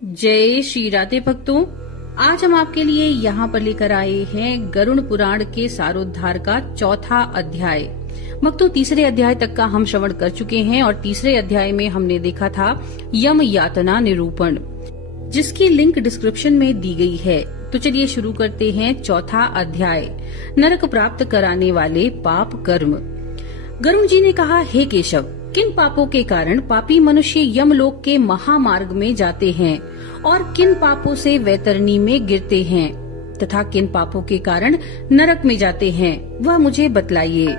जय श्री राधे भक्तों। आज हम आपके लिए यहाँ पर लेकर आए हैं गरुड़ पुराण के सारोद्धार का चौथा अध्याय। भक्तों, तीसरे अध्याय तक का हम श्रवण कर चुके हैं और तीसरे अध्याय में हमने देखा था यम यातना निरूपण, जिसकी लिंक डिस्क्रिप्शन में दी गई है। तो चलिए शुरू करते हैं चौथा अध्याय, नरक प्राप्त कराने वाले पाप कर्म। गरुड़ जी ने कहा, हे केशव, किन पापों के कारण पापी मनुष्य यमलोक के महामार्ग में जाते हैं और किन पापों से वैतरणी में गिरते हैं तथा किन पापों के कारण नरक में जाते हैं, वह मुझे बतलाइए।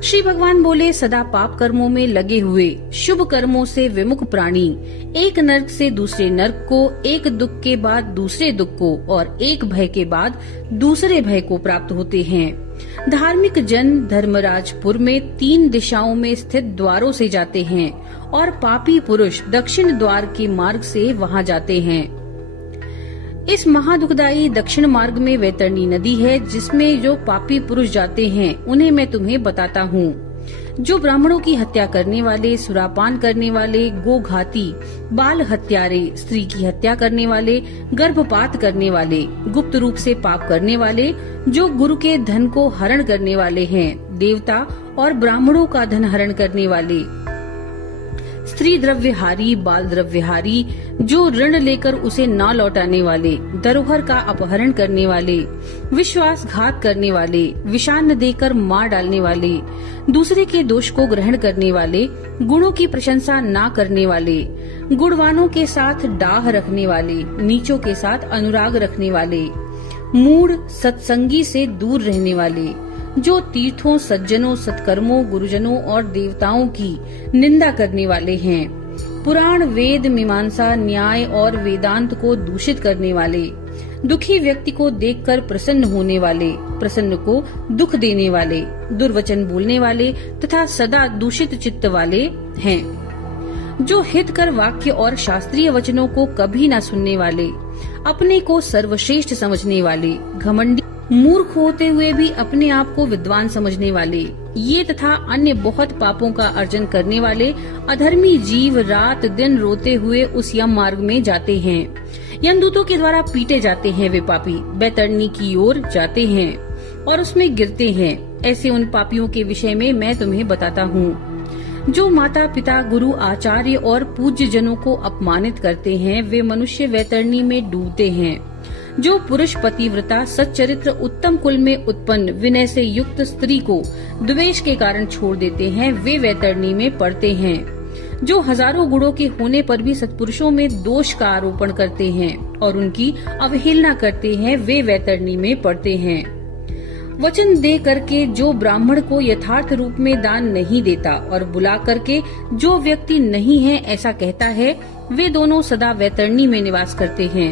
श्री भगवान बोले, सदा पाप कर्मों में लगे हुए शुभ कर्मों से विमुख प्राणी एक नरक से दूसरे नरक को, एक दुख के बाद दूसरे दुख को और एक भय के बाद दूसरे भय को प्राप्त होते हैं। धार्मिक जन धर्मराजपुर में 3 दिशाओं में स्थित द्वारों से जाते हैं और पापी पुरुष दक्षिण द्वार के मार्ग से वहां जाते हैं। इस महादुखदायी दक्षिण मार्ग में वैतरणी नदी है, जिसमें जो पापी पुरुष जाते हैं उन्हें मैं तुम्हें बताता हूँ। जो ब्राह्मणों की हत्या करने वाले, सुरापान करने वाले, गोघाती, बाल हत्यारे, स्त्री की हत्या करने वाले, गर्भपात करने वाले, गुप्त रूप से पाप करने वाले, जो गुरु के धन को हरण करने वाले हैं, देवता और ब्राह्मणों का धन हरण करने वाले, स्त्री द्रव्यहारी, बाल द्रव्यहारी, जो ऋण लेकर उसे न लौटाने वाले, धरोहर का अपहरण करने वाले, विश्वासघात करने वाले, विषान्न देकर मार डालने वाले, दूसरे के दोष को ग्रहण करने वाले, गुणों की प्रशंसा न करने वाले, गुणवानों के साथ डाह रखने वाले, नीचों के साथ अनुराग रखने वाले, मूढ़ सत्संगी से दूर रहने वाले, जो तीर्थों, सज्जनों, सत्कर्मों, गुरुजनों और देवताओं की निंदा करने वाले हैं, पुराण, वेद, मीमांसा, न्याय और वेदांत को दूषित करने वाले, दुखी व्यक्ति को देखकर प्रसन्न होने वाले, प्रसन्न को दुख देने वाले, दुर्वचन बोलने वाले तथा सदा दूषित चित्त वाले हैं, जो हितकर वाक्य और शास्त्रीय वचनों को कभी न सुनने वाले, अपने को सर्वश्रेष्ठ समझने वाले, घमंडी, मूर्ख होते हुए भी अपने आप को विद्वान समझने वाले, ये तथा अन्य बहुत पापों का अर्जन करने वाले अधर्मी जीव रात दिन रोते हुए उस यम मार्ग में जाते हैं। यमदूतों के द्वारा पीटे जाते हैं वे पापी वैतरणी की ओर जाते हैं और उसमें गिरते हैं। ऐसे उन पापियों के विषय में मैं तुम्हें बताता हूँ। जो माता पिता, गुरु, आचार्य और पूज्य जनों को अपमानित करते हैं, वे मनुष्य वैतरणी में डूबते हैं। जो पुरुष पतिव्रता, सच्चरित्र, उत्तम कुल में उत्पन्न, विनय से युक्त स्त्री को द्वेष के कारण छोड़ देते हैं, वे वैतरणी में पड़ते हैं। जो हजारों गुणों के होने पर भी सत्पुरुषों में दोष का आरोपण करते हैं और उनकी अवहेलना करते हैं, वे वैतरणी में पड़ते हैं। वचन दे करके जो ब्राह्मण को यथार्थ रूप में दान नहीं देता और बुला करके जो व्यक्ति नहीं है ऐसा कहता है, वे दोनों सदा वैतरणी में निवास करते हैं।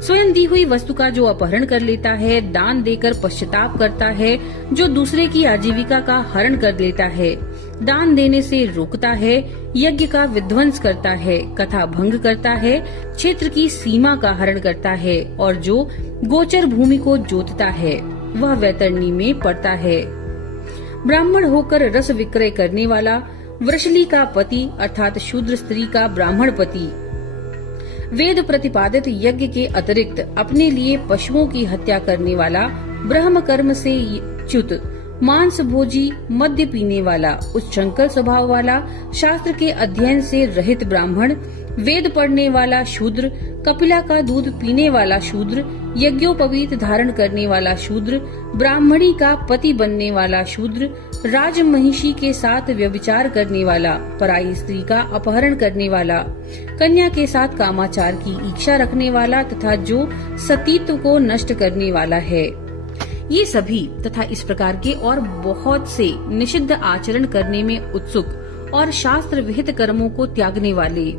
स्वयं दी हुई वस्तु का जो अपहरण कर लेता है, दान देकर पश्चाताप करता है, जो दूसरे की आजीविका का हरण कर लेता है, दान देने से रोकता है, यज्ञ का विध्वंस करता है, कथा भंग करता है, क्षेत्र की सीमा का हरण करता है और जो गोचर भूमि को जोतता है, वह वैतरणी में पड़ता है। ब्राह्मण होकर रस विक्रय करने वाला, वृषली का पति अर्थात शूद्र स्त्री का ब्राह्मण पति, वेद प्रतिपादित यज्ञ के अतिरिक्त अपने लिए पशुओं की हत्या करने वाला, ब्रह्म कर्म से च्युत, मांस भोजी, मद्य पीने वाला, उच्चंकल स्वभाव वाला, शास्त्र के अध्ययन से रहित ब्राह्मण, वेद पढ़ने वाला शूद्र, कपिला का दूध पीने वाला शूद्र, यज्ञोपवीत धारण करने वाला शूद्र, ब्राह्मणी का पति बनने वाला शूद्र, राजमहिषी के साथ व्यभिचार करने वाला, पराई स्त्री का अपहरण करने वाला, कन्या के साथ कामाचार की इच्छा रखने वाला तथा जो सतीत्व को नष्ट करने वाला है, ये सभी तथा इस प्रकार के और बहुत से निषिद्ध आचरण करने में उत्सुक और शास्त्र विहित कर्मों को त्यागने वाले,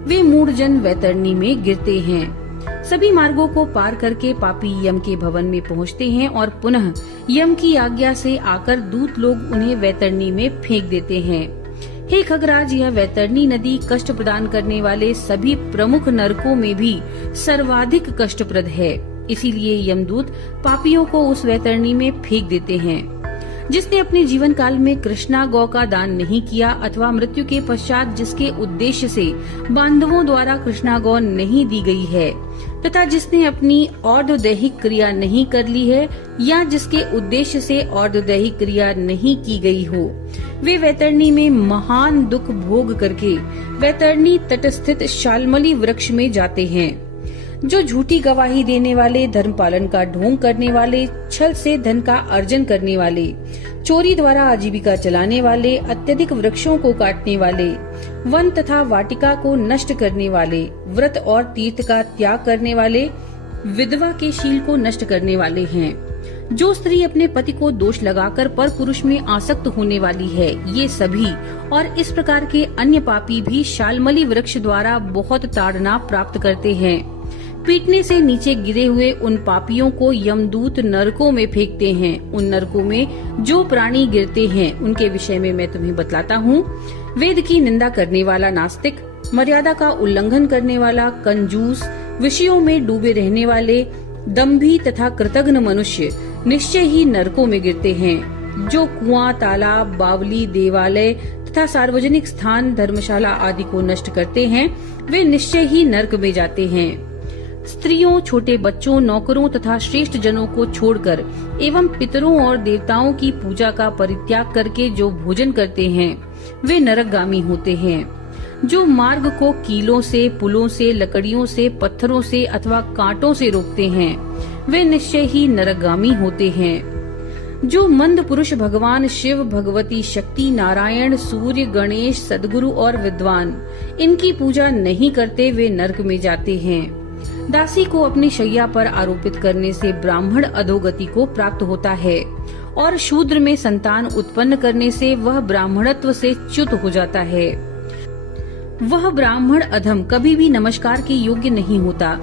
वे मूढ़ जन वैतरणी में गिरते हैं। सभी मार्गों को पार करके पापी यम के भवन में पहुंचते हैं और पुनः यम की आज्ञा से आकर दूत लोग उन्हें वैतरणी में फेंक देते हैं। हे खगराज, यह वैतरणी नदी कष्ट प्रदान करने वाले सभी प्रमुख नरकों में भी सर्वाधिक कष्टप्रद है, इसीलिए यमदूत पापियों को उस वैतरणी में फेंक देते हैं। जिसने अपने जीवन काल में कृष्णा गौ का दान नहीं किया अथवा मृत्यु के पश्चात जिसके उद्देश्य से बांधवों द्वारा कृष्णा गौ नहीं दी गई है तथा जिसने अपनी और्ध्वदैहिक क्रिया नहीं कर ली है या जिसके उद्देश्य से और्ध्वदैहिक क्रिया नहीं की गई हो, वे वैतरणी में महान दुख भोग करके वैतरणी तट स्थित शाल्मली वृक्ष में जाते हैं। जो झूठी गवाही देने वाले, धर्म पालन का ढोंग करने वाले, छल से धन का अर्जन करने वाले, चोरी द्वारा आजीविका चलाने वाले, अत्यधिक वृक्षों को काटने वाले, वन तथा वाटिका को नष्ट करने वाले, व्रत और तीर्थ का त्याग करने वाले, विधवा के शील को नष्ट करने वाले हैं। जो स्त्री अपने पति को दोष लगाकर पर पुरुष में आसक्त होने वाली है, ये सभी और इस प्रकार के अन्य पापी भी शाल्मली वृक्ष द्वारा बहुत ताड़ना प्राप्त करते हैं। पीटने से नीचे गिरे हुए उन पापियों को यमदूत नरकों में फेंकते हैं। उन नरकों में जो प्राणी गिरते हैं उनके विषय में मैं तुम्हें बतलाता हूँ। वेद की निंदा करने वाला नास्तिक, मर्यादा का उल्लंघन करने वाला कंजूस, विषयों में डूबे रहने वाले, दंभी तथा कृतघ्न मनुष्य निश्चय ही नरकों में गिरते हैं। जो कुआं, तालाब, बावली, देवालय तथा सार्वजनिक स्थान, धर्मशाला आदि को नष्ट करते हैं, वे निश्चय ही नरक में जाते हैं। स्त्रियों, छोटे बच्चों, नौकरों तथा श्रेष्ठ जनों को छोड़कर एवं पितरों और देवताओं की पूजा का परित्याग करके जो भोजन करते हैं, वे नरकगामी होते हैं। जो मार्ग को कीलों से, पुलों से, लकड़ियों से, पत्थरों से अथवा कांटों से रोकते हैं, वे निश्चय ही नरकगामी होते हैं। जो मंद पुरुष भगवान शिव, भगवती शक्ति, नारायण, सूर्य, गणेश, सद्गुरु और विद्वान इनकी पूजा नहीं करते, वे नरक में जाते हैं। दासी को अपनी शैया पर आरोपित करने से ब्राह्मण अधोगति को प्राप्त होता है और शूद्र में संतान उत्पन्न करने से वह ब्राह्मणत्व से च्युत हो जाता है। वह ब्राह्मण अधम कभी भी नमस्कार के योग्य नहीं होता।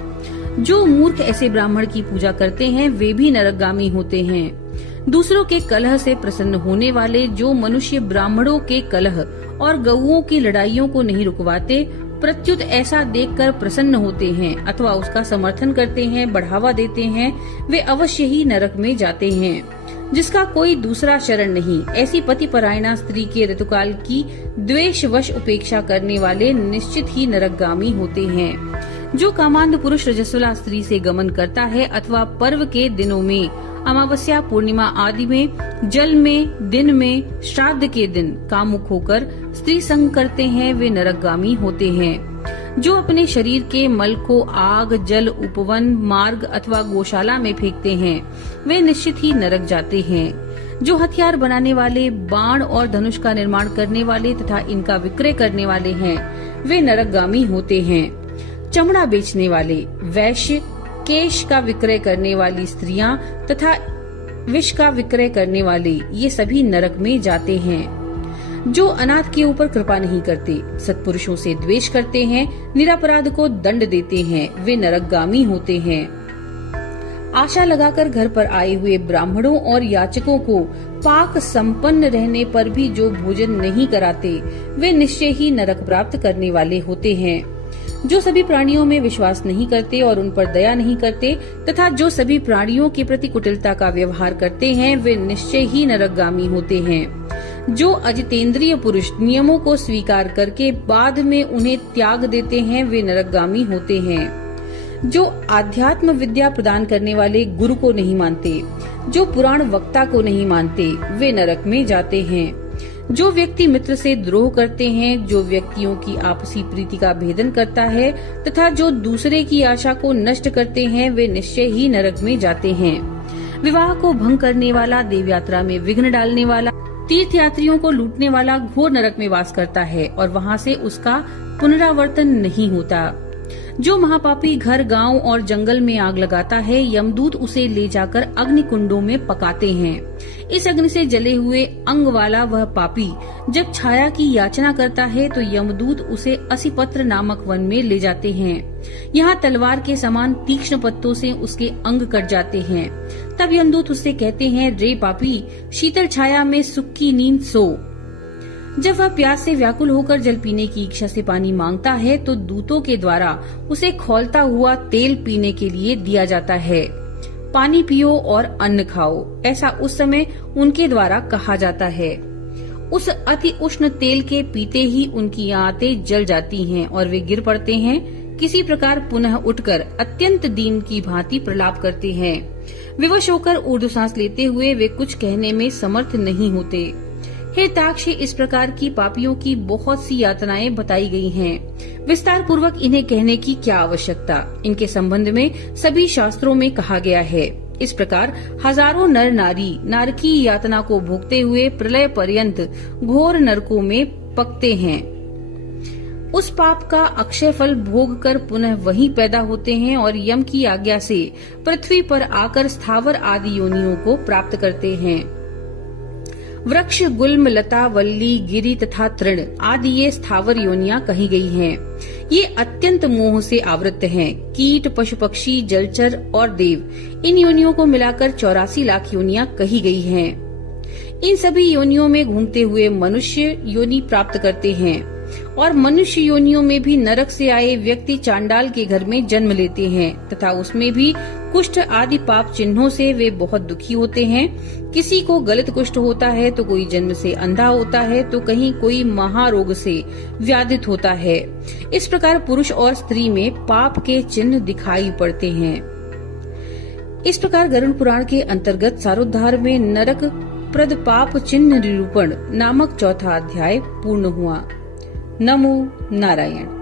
जो मूर्ख ऐसे ब्राह्मण की पूजा करते हैं, वे भी नरकगामी होते हैं। दूसरों के कलह से प्रसन्न होने वाले जो मनुष्य ब्राह्मणों के कलह और गौओं की लड़ाइयों को नहीं रुकवाते, प्रत्युत ऐसा देखकर प्रसन्न होते हैं अथवा उसका समर्थन करते हैं, बढ़ावा देते हैं, वे अवश्य ही नरक में जाते हैं। जिसका कोई दूसरा शरण नहीं, ऐसी पतिपरायणा स्त्री के ऋतुकाल की द्वेषवश उपेक्षा करने वाले निश्चित ही नरकगामी होते हैं। जो कामांध पुरुष रजस्वला स्त्री से गमन करता है अथवा पर्व के दिनों में, अमावस्या, पूर्णिमा आदि में, जल में, दिन में, श्राद्ध के दिन कामुक होकर स्त्री संग करते हैं, वे नरकगामी होते हैं। जो अपने शरीर के मल को आग, जल, उपवन, मार्ग अथवा गौशाला में फेंकते हैं, वे निश्चित ही नरक जाते हैं। जो हथियार बनाने वाले, बाण और धनुष का निर्माण करने वाले तथा इनका विक्रय करने वाले हैं, वे नरकगामी होते हैं। चमड़ा बेचने वाले, वैश्य, केश का विक्रय करने वाली स्त्रियां तथा विष का विक्रय करने वाले, ये सभी नरक में जाते हैं। जो अनाथ के ऊपर कृपा नहीं करते, सत्पुरुषों से द्वेष करते हैं, निरपराध को दंड देते हैं, वे नरकगामी होते हैं। आशा लगाकर घर पर आए हुए ब्राह्मणों और याचकों को पाक संपन्न रहने पर भी जो भोजन नहीं कराते, वे निश्चय ही नरक प्राप्त करने वाले होते हैं। जो सभी प्राणियों में विश्वास नहीं करते और उन पर दया नहीं करते तथा जो सभी प्राणियों के प्रति कुटिलता का व्यवहार करते हैं, वे निश्चय ही नरकगामी होते हैं। जो अजितेंद्रिय पुरुष नियमों को स्वीकार करके बाद में उन्हें त्याग देते हैं, वे नरकगामी होते हैं। जो आध्यात्म विद्या प्रदान करने वाले गुरु को नहीं मानते, जो पुराण वक्ता को नहीं मानते, वे नरक में जाते हैं। जो व्यक्ति मित्र से द्रोह करते हैं, जो व्यक्तियों की आपसी प्रीति का भेदन करता है तथा जो दूसरे की आशा को नष्ट करते हैं, वे निश्चय ही नरक में जाते हैं। विवाह को भंग करने वाला, देव यात्रा में विघ्न डालने वाला, तीर्थ यात्रियों को लूटने वाला घोर नरक में वास करता है और वहाँ से उसका पुनरावर्तन नहीं होता। जो महापापी घर, गांव और जंगल में आग लगाता है, यमदूत उसे ले जाकर अग्नि कुंडों में पकाते हैं। इस अग्नि से जले हुए अंग वाला वह पापी जब छाया की याचना करता है तो यमदूत उसे असिपत्र नामक वन में ले जाते हैं। यहाँ तलवार के समान तीक्ष्ण पत्तों से उसके अंग कट जाते हैं। तब यमदूत उससे कहते हैं, रे पापी, शीतल छाया में सुख की नींद सो। जब वह प्यास से व्याकुल होकर जल पीने की इच्छा से पानी मांगता है तो दूतों के द्वारा उसे खौलता हुआ तेल पीने के लिए दिया जाता है। पानी पियो और अन्न खाओ, ऐसा उस समय उनके द्वारा कहा जाता है। उस अति उष्ण तेल के पीते ही उनकी आंतें जल जाती हैं और वे गिर पड़ते हैं। किसी प्रकार पुनः उठकर अत्यंत दीन की भांति प्रलाप करते हैं। विवश होकर ऊर्ध्व सांस लेते हुए वे कुछ कहने में समर्थ नहीं होते। हे ताक्ष, इस प्रकार की पापियों की बहुत सी यातनाएं बताई गई हैं। विस्तार पूर्वक इन्हें कहने की क्या आवश्यकता, इनके संबंध में सभी शास्त्रों में कहा गया है। इस प्रकार हजारों नर नारी नरकी यातना को भोगते हुए प्रलय पर्यंत घोर नरकों में पकते हैं। उस पाप का अक्षय फल भोग कर पुनः वहीं पैदा होते हैं और यम की आज्ञा से पृथ्वी पर आकर स्थावर आदि योनियों को प्राप्त करते हैं। वृक्ष, गुल्म, लता, वल्ली, गिरी तथा तृण आदि ये स्थावर योनियां कही गई हैं। ये अत्यंत मोह से आवृत हैं। कीट, पशु, पक्षी, जलचर और देव, इन योनियों को मिलाकर 84 लाख योनियां कही गई हैं। इन सभी योनियों में घूमते हुए मनुष्य योनि प्राप्त करते हैं और मनुष्य योनियों में भी नरक से आए व्यक्ति चांडाल के घर में जन्म लेते हैं तथा उसमें भी कुष्ठ आदि पाप चिन्हों से वे बहुत दुखी होते हैं। किसी को गलत कुष्ठ होता है तो कोई जन्म से अंधा होता है तो कहीं कोई महारोग से व्याधित होता है। इस प्रकार पुरुष और स्त्री में पाप के चिन्ह दिखाई पड़ते हैं। इस प्रकार गरुड़ पुराण के अंतर्गत सारोद्धार में नरक प्रद पाप चिन्ह निरूपण नामक चौथा अध्याय पूर्ण हुआ। नमो नारायण।